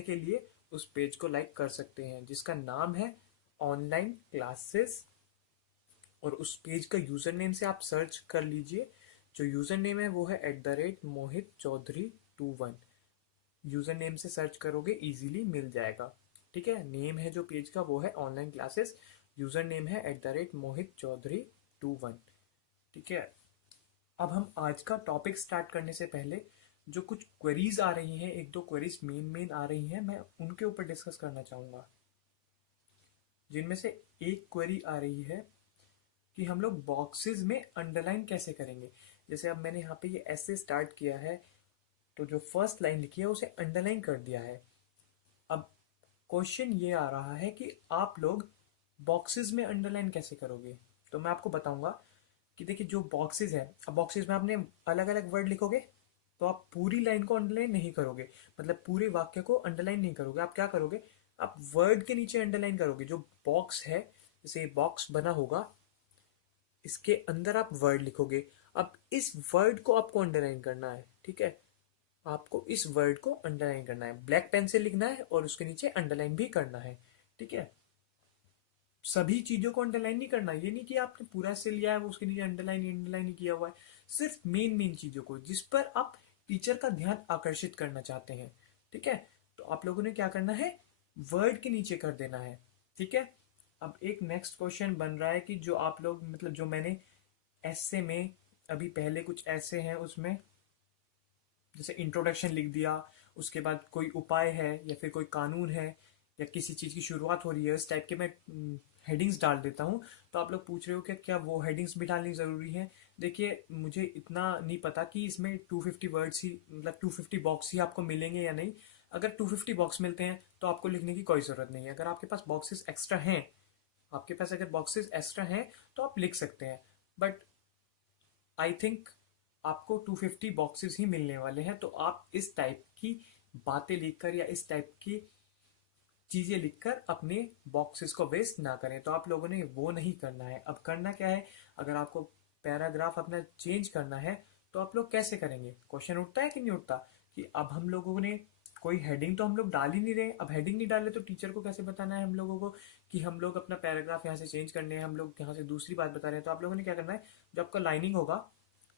के लिए उस पेज को लाइक कर सकते हैं जिसका नाम है ऑनलाइन क्लासेस। और उस पेज का यूज़र नेम से आप सर्च कर लीजिए। जो यूज़र नेम है वो है @mohit chaudhary21। यूज़र नेम से सर्च करोगे इजीली मिल जाएगा। ठीक है, नेम है जो पेज का वो है ऑनलाइन क्लासेस, यूज़र नेम है @mohit chaudhary21। ठीक है, अब हम आज का टॉपिक स्टार्ट करने से पहले जो कुछ क्वेरीज आ रही हैं, एक दो क्वेरीज मेन आ रही हैं, मैं उनके ऊपर डिस्कस करना चाहूँगा। जिनमें से एक क्वेरी आ रही है कि हम लोग बॉक्सेस में अंडरलाइन कैसे करेंगे। जैसे अब मैंने यहाँ पे ये ऐसे स्टार्ट किया है, तो जो फर्स्ट लाइन लिखी है उसे अंडरलाइन कर दिया है। अब क्वेश्चन ये आ रहा है कि आप लोग बॉक्सेस में अंडरलाइन कैसे करोगे। तो मैं आपको बताऊंगा कि देखिए जो बॉक्सेस है, अब बॉक्सेस में आपने अलग अलग वर्ड लिखोगे तो आप पूरी लाइन को अंडरलाइन नहीं करोगे, मतलब पूरे वाक्य को अंडरलाइन नहीं करोगे। आप क्या करोगे, आप वर्ड के नीचे अंडरलाइन करोगे। जो बॉक्स है, जैसे बॉक्स बना होगा, इसके अंदर आप वर्ड लिखोगे। अब इस वर्ड को आपको अंडरलाइन करना है। ठीक है, आपको इस वर्ड को अंडरलाइन करना है, ब्लैक पेन से लिखना है और उसके नीचे अंडरलाइन भी करना है। ठीक है, सभी चीजों को अंडरलाइन नहीं करना। ये नहीं कि आपने पूरा से लिया है वो उसके नीचे अंडरलाइन अंडरलाइन ही किया हुआ है। सिर्फ मेन मेन चीजों को जिस पर आप टीचर का ध्यान आकर्षित करना चाहते हैं। ठीक है, तो आप लोगों ने क्या करना है, वर्ड के नीचे कर देना है। ठीक है, अब एक नेक्स्ट क्वेश्चन बन रहा है कि जो आप लोग, मतलब जो मैंने ऐसे में अभी पहले कुछ ऐसे हैं उसमें जैसे इंट्रोडक्शन लिख दिया, उसके बाद कोई उपाय है या फिर कोई कानून है या किसी चीज़ की शुरुआत हो रही है, इस टाइप के मैं हेडिंग्स डाल देता हूँ। तो आप लोग पूछ रहे हो कि क्या वो हेडिंग्स भी डालनी ज़रूरी है। देखिए मुझे इतना नहीं पता कि इसमें 250 वर्ड्स ही, मतलब 250 बॉक्स ही आपको मिलेंगे या नहीं। अगर 250 बॉक्स मिलते हैं तो आपको लिखने की कोई ज़रूरत नहीं है। अगर आपके पास बॉक्सेस एक्स्ट्रा हैं, आपके पास अगर बॉक्सेस एक्स्ट्रा हैं तो आप लिख सकते हैं। बट आई थिंक आपको 250 बॉक्सेस ही मिलने वाले हैं, तो आप इस टाइप की बातें लिखकर या इस टाइप की चीजें लिखकर अपने बॉक्सेस को वेस्ट ना करें। तो आप लोगों ने वो नहीं करना है। अब करना क्या है, अगर आपको पैराग्राफ अपना चेंज करना है तो आप लोग कैसे करेंगे। क्वेश्चन उठता है कि नहीं उठता कि अब हम लोगों ने कोई हेडिंग तो हम लोग डाल ही नहीं रहे। अब हेडिंग नहीं डाले तो टीचर को कैसे बताना है हम लोगों को कि हम लोग अपना पैराग्राफ यहाँ से चेंज करने हैं, हम लोग यहाँ से दूसरी बात बता रहे हैं। तो आप लोगों ने क्या करना है, जो आपका लाइनिंग होगा,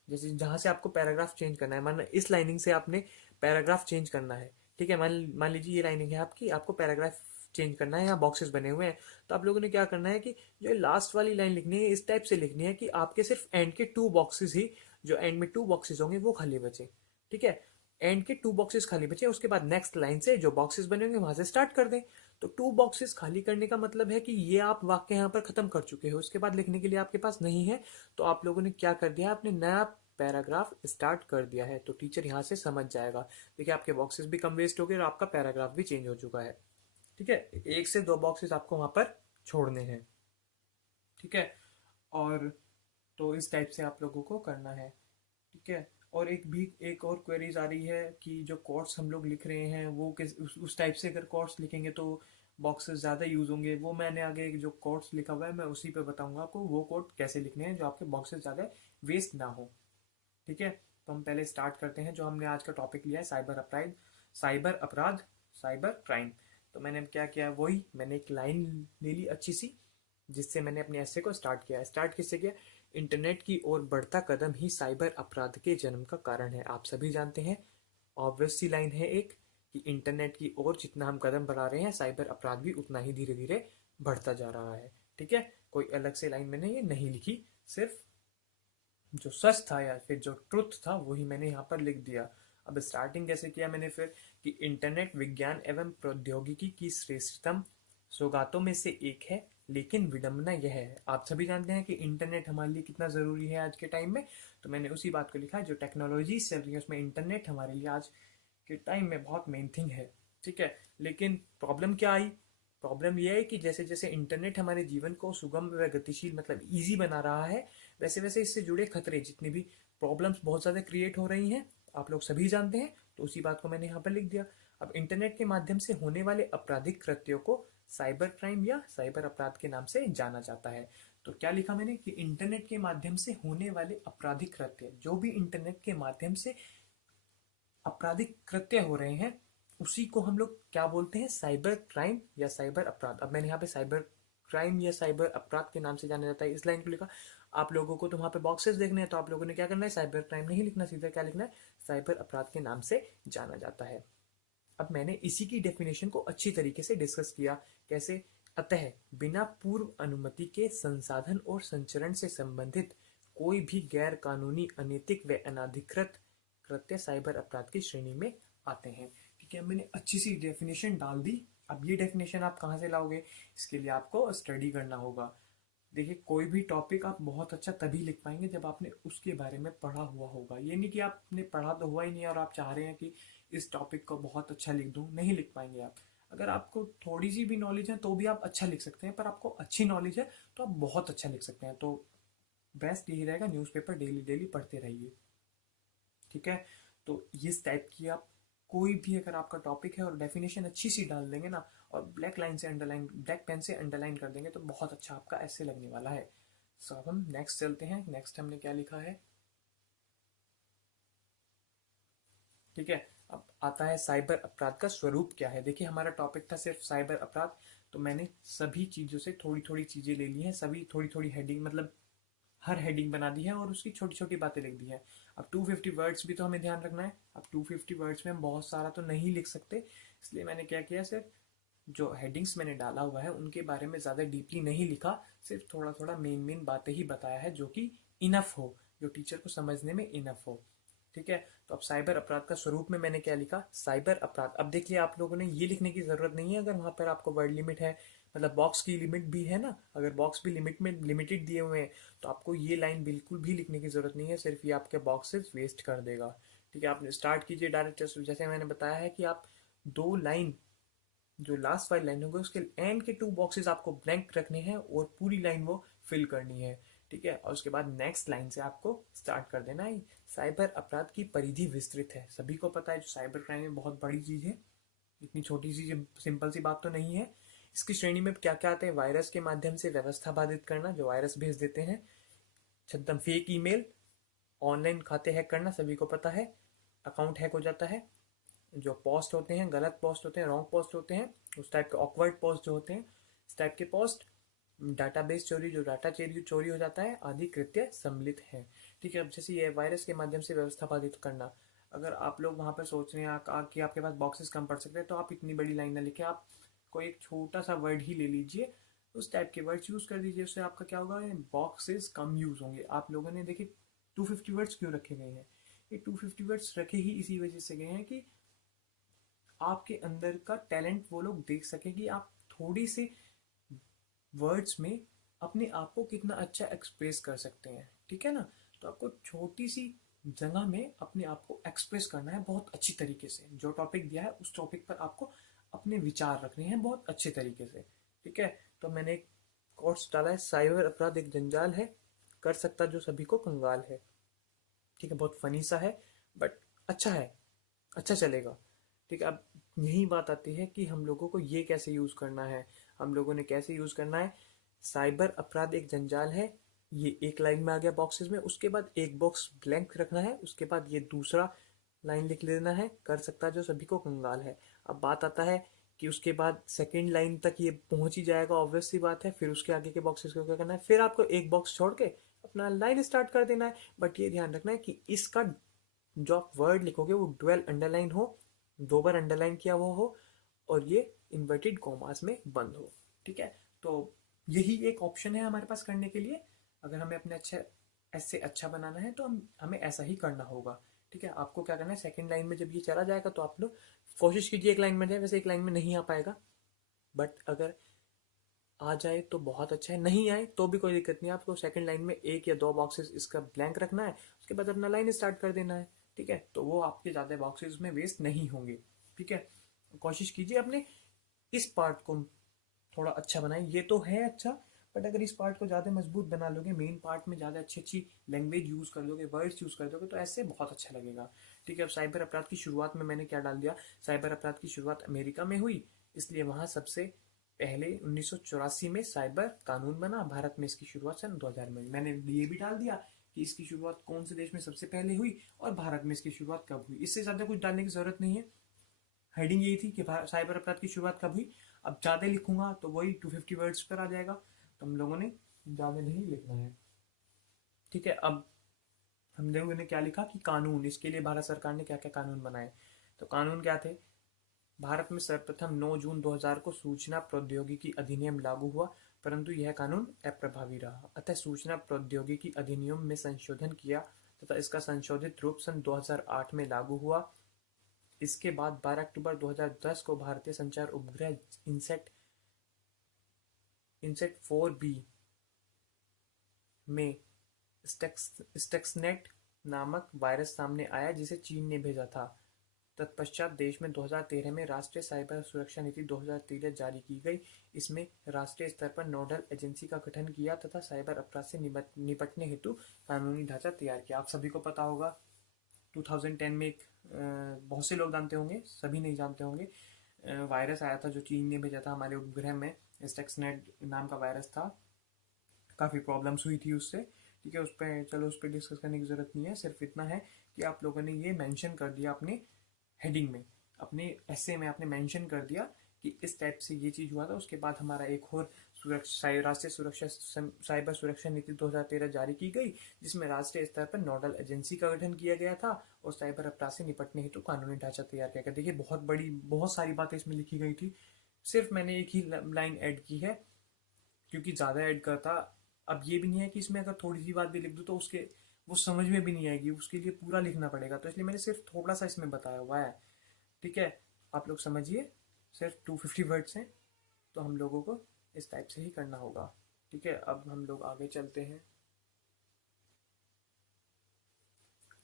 जैसे जहां से आपको पैराग्राफ चेंज करना है, मान इस लाइनिंग से आपने पैराग्राफ चेंज करना है। ठीक है, मान मान लीजिए ये लाइनिंग है आपकी, आपको पैराग्राफ चेंज करना है, यहाँ बॉक्सेस बने हुए हैं। तो आप लोगों ने क्या करना है कि जो लास्ट वाली लाइन लिखनी है इस टाइप से लिखनी है कि आपके सिर्फ एंड के 2 बॉक्सेस ही, जो एंड में 2 बॉक्सेस होंगे वो खाली बचे। ठीक है, एंड के 2 बॉक्सेस खाली बचे, उसके बाद नेक्स्ट लाइन से जो बॉक्सेस बने होंगे वहां से स्टार्ट कर दें। तो 2 बॉक्सेस खाली करने का मतलब है कि ये आप वाक्य यहाँ पर खत्म कर चुके हो, उसके बाद लिखने के लिए आपके पास नहीं है। तो आप लोगों ने क्या कर दिया, आपने नया पैराग्राफ स्टार्ट कर दिया है। तो टीचर यहाँ से समझ जाएगा। देखिए आपके बॉक्सेस भी कम वेस्ट हो गए और आपका पैराग्राफ भी चेंज हो चुका है। ठीक है, 1 से 2 बॉक्सेस आपको वहां पर छोड़ने हैं। ठीक है, और तो इस टाइप से आप लोगों को करना है। ठीक है, और एक और क्वेरीज आ रही है कि जो कोट्स हम लोग लिख रहे हैं वो किस उस टाइप से अगर कोट्स लिखेंगे तो बॉक्सेस ज़्यादा यूज़ होंगे। वो मैंने आगे जो कोट्स लिखा हुआ है मैं उसी पे बताऊंगा आपको वो कोट कैसे लिखने हैं जो आपके बॉक्सेस ज़्यादा वेस्ट ना हो। ठीक है, तो हम पहले स्टार्ट करते हैं। जो हमने आज का टॉपिक लिया है साइबर अपराध, साइबर क्राइम। तो मैंने क्या किया, वही मैंने एक लाइन ले ली अच्छी सी जिससे मैंने अपने ऐसे को स्टार्ट किया। स्टार्ट किससे किया, इंटरनेट की ओर बढ़ता कदम ही साइबर अपराध के जन्म का कारण है। आप सभी जानते हैं, ऑब्वियस सी लाइन है एक, कि इंटरनेट की ओर जितना हम कदम बढ़ा रहे हैं साइबर अपराध भी उतना ही धीरे धीरे बढ़ता जा रहा है। ठीक है, कोई अलग से लाइन मैंने ये नहीं लिखी, सिर्फ जो सच था या फिर जो ट्रुथ था वही मैंने यहाँ पर लिख दिया। अब स्टार्टिंग कैसे किया मैंने फिर, कि इंटरनेट विज्ञान एवं प्रौद्योगिकी की श्रेष्ठतम सौगातों में से एक है, लेकिन विडंबना यह है। आप सभी जानते हैं कि इंटरनेट हमारे लिए कितना ज़रूरी है आज के टाइम में। तो मैंने उसी बात को लिखा है, जो टेक्नोलॉजी चल रही है उसमें इंटरनेट हमारे लिए आज के टाइम में बहुत मेन थिंग है। ठीक है, लेकिन प्रॉब्लम क्या आई, प्रॉब्लम यह है कि जैसे जैसे इंटरनेट हमारे जीवन को सुगम व गतिशील, मतलब इजी बना रहा है, वैसे वैसे इससे जुड़े खतरे, जितनी भी प्रॉब्लम्स बहुत ज़्यादा क्रिएट हो रही हैं, आप लोग सभी जानते हैं। तो उसी बात को मैंने यहाँ पर लिख दिया। अब इंटरनेट के माध्यम से होने वाले आपराधिक कृत्यों को साइबर क्राइम या साइबर अपराध के नाम से जाना जाता है। तो क्या लिखा मैंने, कि इंटरनेट के माध्यम से होने वाले आपराधिक कृत्य, जो भी इंटरनेट के माध्यम से आपराधिक कृत्य हो रहे हैं उसी को हम लोग क्या बोलते हैं, साइबर क्राइम या साइबर अपराध। अब मैंने यहाँ पे साइबर क्राइम या साइबर अपराध के नाम से जाना जाता है इस लाइन को लिखा। आप लोगों को तो वहां पे बॉक्सेस देखने हैं, तो आप लोगों ने क्या करना है, साइबर क्राइम नहीं लिखना, सीधा क्या लिखना है, साइबर अपराध के नाम से जाना जाता है। अब मैंने इसी की डेफिनेशन को अच्छी तरीके से डिस्कस किया। कैसे? अतः बिना पूर्व अनुमति के संसाधन और संचरण से संबंधित कोई भी गैर कानूनी, अनैतिक व अनाधिकृत कृत्य साइबर अपराध की श्रेणी में आते हैं। ठीक है, मैंने अच्छी सी डेफिनेशन डाल दी। अब ये डेफिनेशन आप कहाँ से लाओगे, इसके लिए आपको स्टडी करना होगा। देखिए, कोई भी टॉपिक आप बहुत अच्छा तभी लिख पाएंगे जब आपने उसके बारे में पढ़ा हुआ होगा। ये नहीं कि आपने पढ़ा तो हुआ ही नहीं और आप चाह रहे हैं कि इस टॉपिक को बहुत अच्छा लिख दूं, नहीं लिख पाएंगे आप। अगर आपको थोड़ी सी भी नॉलेज है तो भी आप अच्छा लिख सकते हैं, पर आपको अच्छी नॉलेज है तो आप बहुत अच्छा लिख सकते हैं। तो बेस्ट यही रहेगा, न्यूज़पेपर डेली डेली पढ़ते रहिए। ठीक है, तो इस टाइप की आप कोई भी अगर आपका टॉपिक है और डेफिनेशन अच्छी सी डाल देंगे ना, और ब्लैक लाइन से अंडरलाइन, ब्लैक पेन से अंडरलाइन कर देंगे, तो बहुत अच्छा आपका ऐसे लगने वाला है। सो अब हम नेक्स्ट चलते हैं। नेक्स्ट हमने क्या लिखा है, ठीक है। अब आता है साइबर अपराध का स्वरूप क्या है। देखिए, हमारा टॉपिक था सिर्फ साइबर अपराध, तो मैंने सभी चीज़ों से थोड़ी थोड़ी चीज़ें ले ली हैं, सभी थोड़ी थोड़ी हेडिंग, मतलब हर हेडिंग बना दी है और उसकी छोटी छोटी बातें लिख दी हैं। अब 250 वर्ड्स भी तो हमें ध्यान रखना है। अब 250 वर्ड्स में हम बहुत सारा तो नहीं लिख सकते, इसलिए मैंने क्या किया, सिर्फ जो हेडिंग्स मैंने डाला हुआ है उनके बारे में ज़्यादा डीपली नहीं लिखा, सिर्फ थोड़ा थोड़ा मेन मेन बातें ही बताया है, जो कि इनफ हो, जो टीचर को समझने में इनफ हो। ठीक है, तो अब साइबर अपराध का स्वरूप में मैंने क्या लिखा, साइबर अपराध। अब देखिए, आप लोगों ने ये लिखने की जरूरत नहीं है अगर वहां पर आपको वर्ड लिमिट है, मतलब बॉक्स की लिमिट भी है ना, अगर बॉक्स भी लिमिट में लिमिटेड दिए हुए हैं तो आपको ये लाइन बिल्कुल भी लिखने की जरूरत नहीं है, सिर्फ ये आपके बॉक्सेस वेस्ट कर देगा। ठीक है, आप स्टार्ट कीजिए डायरेक्ट, जैसे मैंने बताया है कि आप दो लाइन, जो लास्ट वाली लाइन होगी उसके एंड के टू बॉक्सेस आपको ब्लैंक रखने हैं और पूरी लाइन वो फिल करनी है। ठीक है, और उसके बाद नेक्स्ट लाइन से आपको स्टार्ट कर देना है। साइबर अपराध की परिधि विस्तृत है, सभी को पता है, जो साइबर क्राइम में बहुत बड़ी चीज है, इतनी छोटी सी सिंपल सी बात तो नहीं है। इसकी श्रेणी में क्या क्या आते हैं, वायरस के माध्यम से व्यवस्था बाधित करना, जो वायरस भेज देते हैं, छद्म फेक ईमेल, ऑनलाइन खाते हैक करना, सभी को पता है, अकाउंट हैक हो जाता है, जो पोस्ट होते हैं गलत पोस्ट होते हैं, रॉन्ग पोस्ट होते हैं, उस टाइप के ऑकवर्ड पोस्ट जो होते हैं, इस टाइप के पोस्ट, डाटाबेस चोरी, जो डाटा चोरी चोरी हो जाता है, आदि कृत्य सम्मिलित है। ठीक है, अब जैसे ये वायरस के माध्यम से व्यवस्था बाधित करना, अगर आप लोग वहां पर सोच रहे हैं कि आपके पास बॉक्सेस कम पड़ सकते हैं, तो आप इतनी बड़ी लाइन ना लिखे, आप कोई एक छोटा सा वर्ड ही ले लीजिए, उस टाइप के वर्ड्स यूज कर दीजिए, उससे आपका क्या होगा, बॉक्सेस कम यूज होंगे। आप लोगों ने देखिए 250 वर्ड्स क्यों रखे गए हैं, ये 250 वर्ड्स रखे ही इसी वजह से गए हैं कि आपके अंदर का टैलेंट वो लोग देख सके कि आप थोड़ी सी वर्ड्स में अपने आप को कितना अच्छा एक्सप्रेस कर सकते हैं। ठीक है ना, तो आपको छोटी सी जगह में अपने आप को एक्सप्रेस करना है बहुत अच्छी तरीके से। जो टॉपिक दिया है उस टॉपिक पर आपको अपने विचार रखने हैं बहुत अच्छे तरीके से। ठीक है, तो मैंने एक कोट्स डाला है, साइबर अपराध एक जंजाल है, कर सकता जो सभी को कंगाल है। ठीक है, बहुत फनी सा है, बट अच्छा है, अच्छा चलेगा। ठीक है, अब यही बात आती है कि हम लोगों को ये कैसे यूज करना है, हम लोगों ने कैसे यूज करना है। साइबर अपराध एक जंजाल है, ये एक लाइन में आ गया बॉक्सेस में, उसके बाद एक बॉक्स ब्लैंक रखना है, उसके बाद ये दूसरा लाइन लिख लेना है, कर सकता जो सभी को कंगाल है। अब बात आता है कि उसके बाद सेकेंड लाइन तक ये पहुंच ही जाएगा, ऑब्वियस सी बात है, फिर उसके आगे के बॉक्सेस को क्या करना है, फिर आपको एक बॉक्स छोड़ के अपना लाइन स्टार्ट कर देना है। बट ये ध्यान रखना है कि इसका जो आप वर्ड लिखोगे वो डुअल अंडरलाइन हो, दो बार अंडरलाइन किया वो हो, और ये इन्वर्टेड कॉमास में बंद हो। ठीक है, तो यही एक ऑप्शन है हमारे पास करने के लिए। अगर हमें अपने अच्छे ऐसे अच्छा बनाना है तो हमें ऐसा ही करना होगा। ठीक है, आपको क्या करना है, सेकंड लाइन में जब ये चला जाएगा तो आप लोग कोशिश कीजिए एक लाइन में जाए, वैसे एक लाइन में नहीं आ पाएगा, बट अगर आ जाए तो बहुत अच्छा है, नहीं आए तो भी कोई दिक्कत नहीं, आपको सेकंड लाइन में एक या दो बॉक्सेस इसका ब्लैंक रखना है, उसके बाद अपना लाइन स्टार्ट कर देना है। ठीक है, तो वो आपके ज़्यादा बॉक्सेस में वेस्ट नहीं होंगे। ठीक है, कोशिश कीजिए अपने इस पार्ट को थोड़ा अच्छा बनाएं। ये तो है अच्छा, बट अगर इस पार्ट को ज़्यादा मजबूत बना लोगे, मेन पार्ट में ज़्यादा अच्छी अच्छी लैंग्वेज यूज़ कर लोगे, वर्ड्स यूज़ कर दोगे, तो ऐसे बहुत अच्छा लगेगा। ठीक है, अब साइबर अपराध की शुरुआत में मैंने क्या डाल दिया, साइबर अपराध की शुरुआत अमेरिका में हुई, इसलिए वहां सबसे पहले 1984 में साइबर कानून बना, भारत में इसकी शुरुआत सन 2000 में। मैंने ये भी डाल दिया कि इसकी शुरुआत कौन से देश में सबसे पहले हुई और भारत में इसकी शुरुआत कब हुई, इससे ज़्यादा कुछ डालने की ज़रूरत नहीं है। हेडिंग यही थी कि साइबर अपराध की शुरुआत कब हुई। अब ज़्यादा लिखूंगा तो वही 250 वर्ड्स पर आ जाएगा, तो हम लोगों ने ज़्यादा नहीं लिखना है। ठीक है, अब हम लोगों ने क्या लिखा कि कानून, इसके लिए भारत सरकार ने क्या क्या कानून बनाए। तो कानून क्या थे? भारत में सर्वप्रथम 9 जून 2000 को सूचना प्रौद्योगिकी अधिनियम लागू हुआ, परंतु यह कानून अप्रभावी रहा। अतः सूचना प्रौद्योगिकी अधिनियम में संशोधन किया तथा इसका संशोधित रूप सन 2008 में लागू हुआ। इसके बाद 12 अक्टूबर 2010 को भारतीय संचार उपग्रह इनसेट इनसेट 4B में स्टक्सनेट नामक वायरस सामने आया, जिसे चीन ने भेजा था। तत्पश्चात देश में 2013 में राष्ट्रीय साइबर सुरक्षा नीति 2013 जारी की गई। इसमें राष्ट्रीय स्तर पर नोडल एजेंसी का गठन किया तथा साइबर अपराध से निपटने हेतु कानूनी ढांचा तैयार किया। आप सभी को पता होगा 2010 में एक बहुत से लोग जानते होंगे, सभी नहीं जानते होंगे, वायरस आया था जो चीन ने भेजा था हमारे उपग्रह में। स्टक्सनेट नाम का वायरस था, काफ़ी प्रॉब्लम्स हुई थी उससे। ठीक है, उस पर चलो उस पर डिस्कस करने की ज़रूरत नहीं है। सिर्फ इतना है कि आप लोगों ने ये मेंशन कर दिया अपने हेडिंग में, अपने ऐसे में आपने मेंशन कर दिया कि इस टाइप से ये चीज़ हुआ था। उसके बाद हमारा एक और राष्ट्रीय सुरक्षा साइबर सुरक्षा नीति 2013 जारी की गई, जिसमें राष्ट्रीय स्तर पर नोडल एजेंसी का गठन किया गया था और साइबर अपराध से निपटने हेतु कानूनी ढांचा तैयार किया गया। देखिए बहुत सारी बातें इसमें लिखी गई थी, सिर्फ मैंने एक ही लाइन ऐड की है क्योंकि ज़्यादा ऐड करता। अब ये भी नहीं है कि इसमें अगर थोड़ी सी बात भी लिख दूँ तो उसके वो समझ में भी नहीं आएगी, उसके लिए पूरा लिखना पड़ेगा, तो इसलिए मैंने सिर्फ थोड़ा सा इसमें बताया हुआ है। ठीक है, आप लोग समझिए, सिर्फ 250 वर्ड्स हैं, तो हम लोगों को इस टाइप से ही करना होगा। ठीक है, अब हम लोग आगे चलते हैं।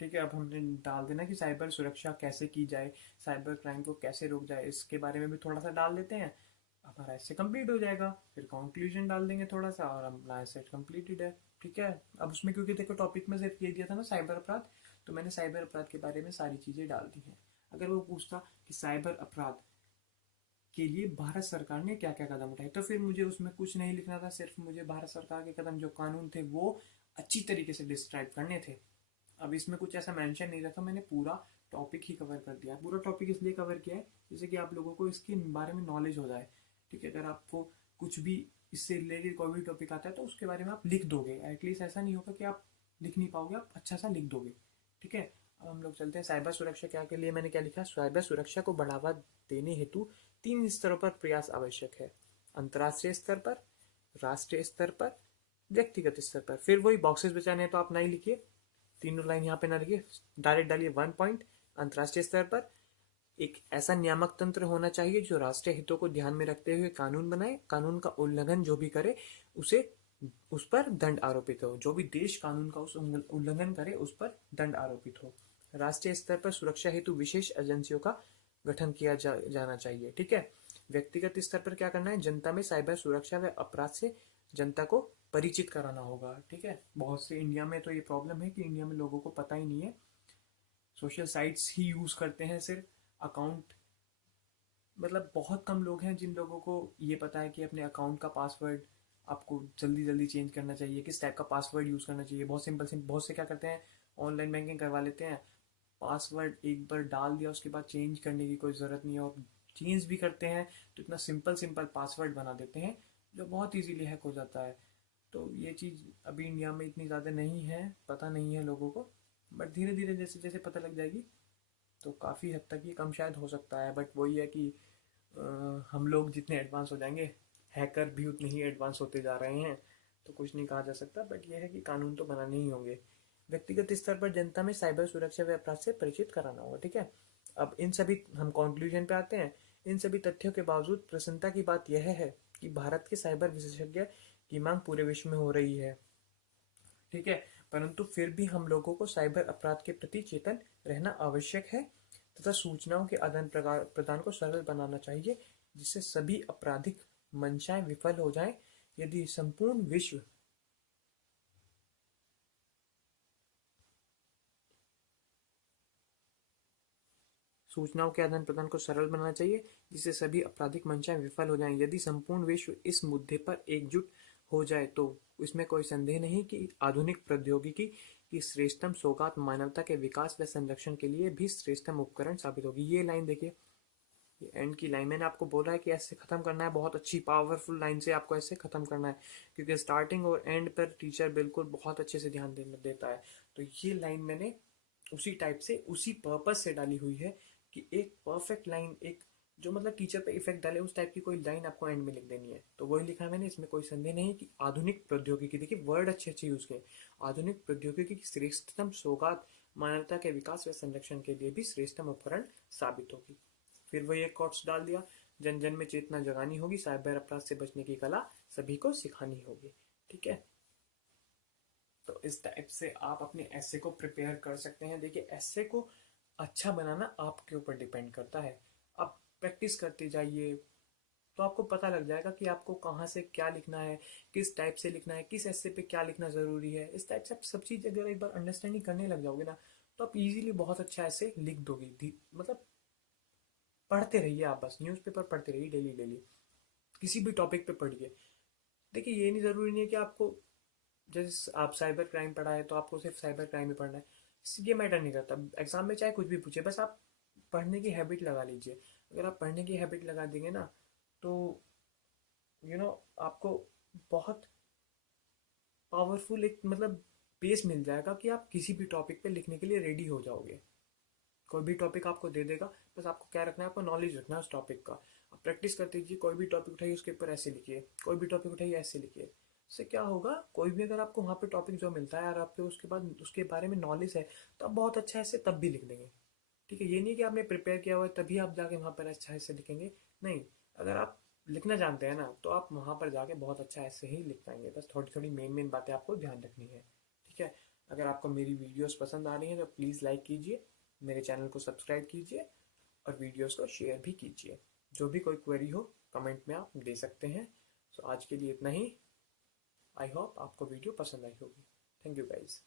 ठीक है, अब हमने डाल देना कि साइबर सुरक्षा कैसे की जाए, साइबर क्राइम को कैसे रोक जाए, इसके बारे में भी थोड़ा सा डाल देते हैं। हमारा ऐसे कंप्लीट हो जाएगा, फिर कंक्लूजन डाल देंगे थोड़ा सा और हमारा सेट कंप्लीटेड है। ठीक है, अब उसमें क्योंकि देखो टॉपिक में सिर्फ ये दिया था ना साइबर अपराध, तो मैंने साइबर अपराध के बारे में सारी चीज़ें डाल दी हैं। अगर वो पूछता कि साइबर अपराध के लिए भारत सरकार ने क्या क्या कदम उठाए, तो फिर मुझे उसमें कुछ नहीं लिखना था, सिर्फ मुझे भारत सरकार के कदम जो कानून थे वो अच्छी तरीके से डिस्क्राइब करने थे। अब इसमें कुछ ऐसा मेंशन नहीं रहा था, मैंने पूरा टॉपिक ही कवर कर दिया। पूरा टॉपिक इसलिए कवर किया है जैसे कि आप लोगों को इसके बारे में नॉलेज हो जाए। ठीक है, अगर आपको कुछ भी इससे रिलेटेड कोई भी टॉपिक आता है तो उसके बारे में आप लिख दोगे, एटलीस्ट ऐसा नहीं होगा कि आप लिख नहीं पाओगे, आप अच्छा सा लिख दोगे। ठीक है, अब हम लोग चलते हैं साइबर सुरक्षा क्या के लिए मैंने क्या लिखा। साइबर सुरक्षा को बढ़ावा देने हेतु 3 स्तरों पर प्रयास आवश्यक है: अंतर्राष्ट्रीय स्तर पर, राष्ट्रीय स्तर पर, व्यक्तिगत स्तर पर। फिर वही बॉक्सेस बचाने हैं तो आप नहीं लिखिए, तीनों लाइन यहाँ पे ना लिखिए, डायरेक्ट डालिए 1 पॉइंट। अंतर्राष्ट्रीय स्तर पर एक ऐसा नियामक तंत्र होना चाहिए जो राष्ट्रीय हितों को ध्यान में रखते हुए कानून बनाए, कानून का उल्लंघन जो भी करे उसे उस पर दंड आरोपित हो, जो भी देश कानून का उस उल्लंघन करे उस पर दंड आरोपित हो। राष्ट्रीय स्तर पर सुरक्षा हेतु विशेष एजेंसियों का गठन किया जाना चाहिए। ठीक है, व्यक्तिगत स्तर पर क्या करना है, जनता में साइबर सुरक्षा व अपराध से जनता को परिचित कराना होगा। ठीक है, बहुत से इंडिया में तो ये प्रॉब्लम है कि इंडिया में लोगों को पता ही नहीं है, सोशल साइट्स ही यूज़ करते हैं सिर्फ, अकाउंट मतलब बहुत कम लोग हैं जिन लोगों को ये पता है कि अपने अकाउंट का पासवर्ड आपको जल्दी जल्दी चेंज करना चाहिए, किस टाइप का पासवर्ड यूज़ करना चाहिए। बहुत सिंपल बहुत से क्या करते हैं, ऑनलाइन बैंकिंग करवा लेते हैं, पासवर्ड एक बार डाल दिया उसके बाद चेंज करने की कोई ज़रूरत नहीं है, और चेंज भी करते हैं तो इतना सिंपल सिंपल पासवर्ड बना देते हैं जो बहुत ईजीली हैक हो जाता है। तो ये चीज़ अभी इंडिया में इतनी ज़्यादा नहीं है, पता नहीं है लोगों को, बट धीरे धीरे जैसे जैसे पता लग जाएगी तो काफ़ी हद तक ये कम शायद हो सकता है। बट वही है कि हम लोग जितने एडवांस हो जाएंगे, हैकर भी उतने ही एडवांस होते जा रहे हैं, तो कुछ नहीं कहा जा सकता। बट यह है कि कानून तो बनाने ही होंगे। व्यक्तिगत स्तर पर जनता में साइबर सुरक्षा व अपराध से परिचित कराना होगा। ठीक है, अब इन सभी हम कंक्लूजन पे आते हैं। इन सभी तथ्यों के बावजूद प्रसन्नता की बात यह है कि भारत के साइबर विशेषज्ञ की मांग पूरे विश्व में हो रही है। ठीक है, परंतु फिर भी हम लोगों को साइबर अपराध के प्रति चेतन रहना आवश्यक है तथा सूचनाओं के आदान प्रदान को सरल बनाना चाहिए, जिससे सभी आपराधिक मंशाएं विफल हो जाएं। यदि संपूर्ण विश्व सूचनाओं के आदान प्रदान को सरल बनाना चाहिए, जिससे सभी आपराधिक मंशाएं विफल हो जाएं। यदि संपूर्ण विश्व इस मुद्दे पर एकजुट हो जाए तो इसमें कोई संदेह नहीं कि आधुनिक प्रौद्योगिकी की श्रेष्ठतम सौगात मानवता के विकास व संरक्षण के लिए भी श्रेष्ठतम उपकरण साबित होगी। ये लाइन देखिए, ये एंड की लाइन मैंने आपको बोला है कि ऐसे ख़त्म करना है, बहुत अच्छी पावरफुल लाइन से आपको ऐसे ख़त्म करना है, क्योंकि स्टार्टिंग और एंड पर टीचर बिल्कुल बहुत अच्छे से ध्यान देता है। तो ये लाइन मैंने उसी टाइप से, उसी पर्पस से डाली हुई है कि एक परफेक्ट लाइन, एक जो मतलब टीचर पे इफेक्ट डाले, उस टाइप की कोई लाइन आपको एंड में लिख देनी है। तो वही लिखा है मैंने, इसमें कोई संदेह नहीं कि आधुनिक प्रौद्योगिकी, देखिए वर्ड अच्छे अच्छे यूज किए, आधुनिक प्रौद्योगिकी की श्रेष्ठतम सौगात मानवता के विकास व संरक्षण के लिए भी श्रेष्ठतम उपकरण साबित होगी। फिर वही एक कोट्स डाल दिया, जन जन में चेतना जगानी होगी, साइबर अपराध से बचने की कला सभी को सिखानी होगी। ठीक है, तो इस टाइप से आप अपने ऐसे को प्रिपेयर कर सकते हैं। देखिए ऐसे को अच्छा बनाना आपके ऊपर डिपेंड करता है, आप प्रैक्टिस करते जाइए तो आपको पता लग जाएगा कि आपको कहाँ से क्या लिखना है, किस टाइप से लिखना है, किस ऐसे पे क्या लिखना ज़रूरी है। इस टाइप से आप सब चीज़ अगर एक बार अंडरस्टैंडिंग करने लग जाओगे ना, तो आप इजीली बहुत अच्छा ऐसे लिख दोगे। मतलब पढ़ते रहिए आप, बस न्यूज़पेपर पढ़ते रहिए डेली डेली, किसी भी टॉपिक पे पढ़िए। देखिए ये नहीं ज़रूरी नहीं है कि आपको, जैसे आप साइबर क्राइम पढ़ा है तो आपको सिर्फ साइबर क्राइम ही पढ़ना है, ये मैटर नहीं करता। एग्जाम में चाहे कुछ भी पूछे, बस आप पढ़ने की हैबिट लगा लीजिए। अगर आप पढ़ने की हैबिट लगा देंगे ना, तो आपको बहुत पावरफुल एक मतलब बेस मिल जाएगा कि आप किसी भी टॉपिक पे लिखने के लिए रेडी हो जाओगे। कोई भी टॉपिक आपको दे देगा, बस आपको क्या रखना है, आपको नॉलेज रखना है उस टॉपिक का। आप प्रैक्टिस करते रहिए, कोई भी टॉपिक उठाइए उसके ऊपर ऐसे लिखिए, कोई भी टॉपिक उठाइए ऐसे लिखिए। इससे क्या होगा, कोई भी अगर आपको वहाँ पे टॉपिक जो मिलता है और आपके उसके बाद उसके बारे में नॉलेज है, तो आप बहुत अच्छा ऐसे तब भी लिख देंगे। ठीक है, ये नहीं कि आपने प्रिपेयर किया हुआ है तभी आप जाके वहाँ पर अच्छा ऐसे लिखेंगे, नहीं। अगर आप लिखना जानते हैं ना, तो आप वहाँ पर जाके बहुत अच्छा ऐसे ही लिख पाएंगे। बस थोड़ी थोड़ी मेन मेन बातें आपको ध्यान रखनी है। ठीक है, अगर आपको मेरी वीडियोस पसंद आ रही हैं तो प्लीज़ लाइक कीजिए, मेरे चैनल को सब्सक्राइब कीजिए और वीडियोस को शेयर भी कीजिए। जो भी कोई क्वेरी हो कमेंट में आप दे सकते हैं। सो आज के लिए इतना ही। आई होप आपको वीडियो पसंद आई होगी। Thank you guys.